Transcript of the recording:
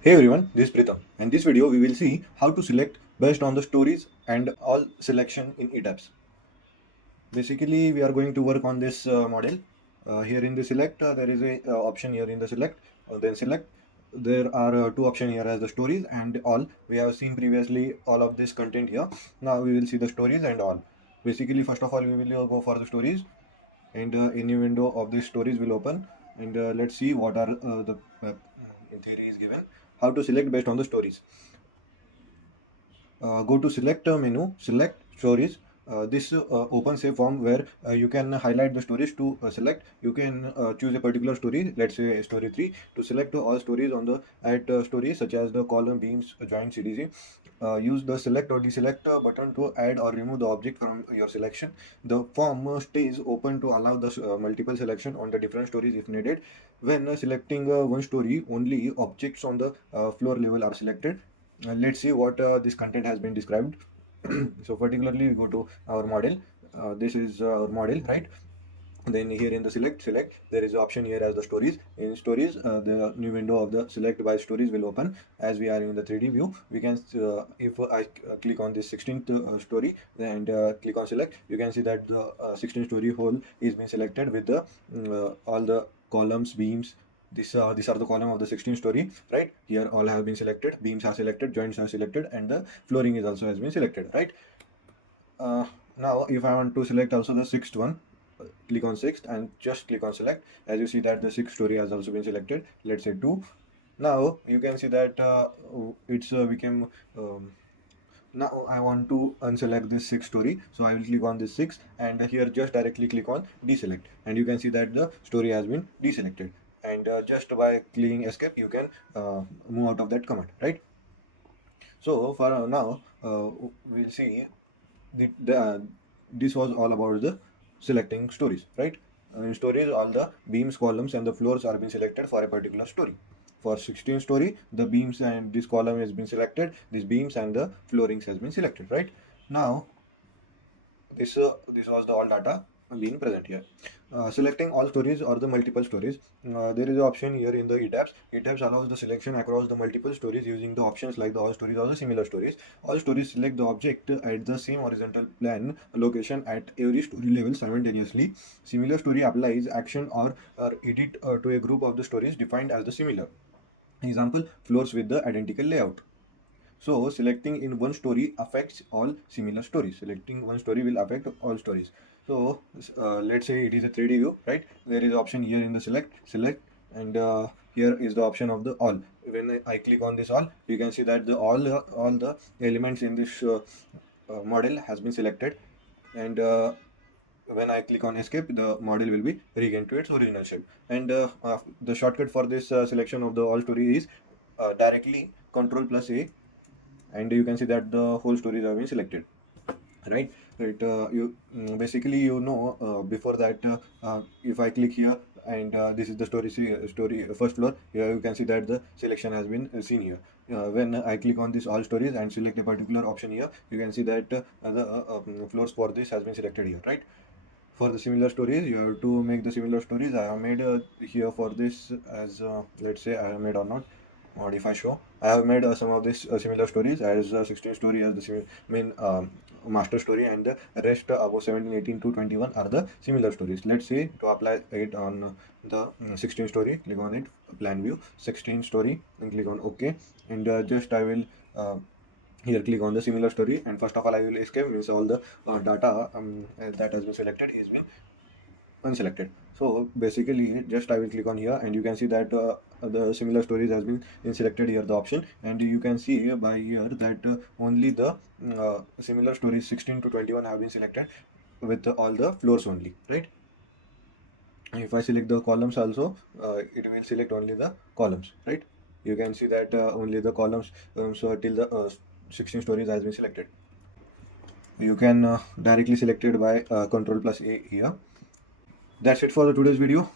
Hey everyone, this is Pritham. In this video, we will see how to select based on the stories and all selection in ETABS. Basically, we are going to work on this model. Here in the select, there is a option here in the select, then select. There are two options here as the stories and all. We have seen previously all of this content here. Now we will see the stories and all. Basically, first of all, we will go for the stories, and a new window of the stories will open, and let's see what are the in theory is given how to select based on the stories. Go to select menu, select stories. This opens a form where you can highlight the stories to select. You can choose a particular story, let's say story 3, to select all stories on the at stories such as the column, beams, joint, CDC. Use the select or deselect button to add or remove the object from your selection. The form stays open to allow the multiple selection on the different stories if needed. When selecting one story, only objects on the floor level are selected. Let's see what this content has been described. So particularly we go to our model. This is our model, right? Then here in the select there is an option here as the stories. In stories, the new window of the select by stories will open. As we are in the 3D view, we can if I click on this 16th story and click on select, you can see that the 16th story whole is being selected with the all the columns, beams. These are the column of the 16th story, right? Here all have been selected, beams are selected, joints are selected, and the flooring is also has been selected, right? uh, Now if I want to select also the sixth one, click on sixth and just click on select. As you see that the sixth story has also been selected, let's say 2. Now you can see that it's became now I want to unselect this sixth story, so I will click on this 6 and here just directly click on deselect, and you can see that the story has been deselected. And just by clicking escape you can move out of that command, right? So for now we'll see this was all about the selecting stories, right? In stories, all the beams, columns, and the floors are being selected for a particular story. For 16 story, the beams and this column has been selected, these beams and the floorings has been selected, right? Now this was the all data being present here. Selecting all stories or the multiple stories. There is an option here in the ETABS. ETABS allows the selection across the multiple stories using the options like the all stories or the similar stories. All stories select the object at the same horizontal plane location at every story level simultaneously. Similar story applies action or edit to a group of the stories defined as the similar. Example, floors with the identical layout. So selecting in one story affects all similar stories. Selecting one story will affect all stories. So let's say it is a 3D view, right? There is option here in the select, and here is the option of the all. When I click on this all, you can see that the all the elements in this model has been selected, and when I click on escape, the model will be regained to its original shape. And the shortcut for this selection of the all story is directly Control plus A, and you can see that the whole stories have been selected, right. You basically before that if I click here and this is the story first floor, here you can see that the selection has been seen here. When I click on this all stories and select a particular option here, you can see that the floors for this has been selected here, right? For the similar stories, you have to make the similar stories. I have made here for this as let's say I have made or not modify show. I have made some of these similar stories as 16 story as the main master story, and the rest above 17, 18 to 21 are the similar stories. Let's say to apply it on the 16 story, click on it, plan view, 16 story, and click on OK. And just I will here click on the similar story, and first of all I will escape, means all the data that has been selected is been unselected. So basically just I will click on here, and you can see that the similar stories has been selected here the option, and you can see by here that only the similar stories 16 to 21 have been selected with all the floors only, right? If I select the columns also, it will select only the columns, right? You can see that only the columns, so till the 16 stories has been selected. You can directly select it by Control plus A here. That's it for the today's video.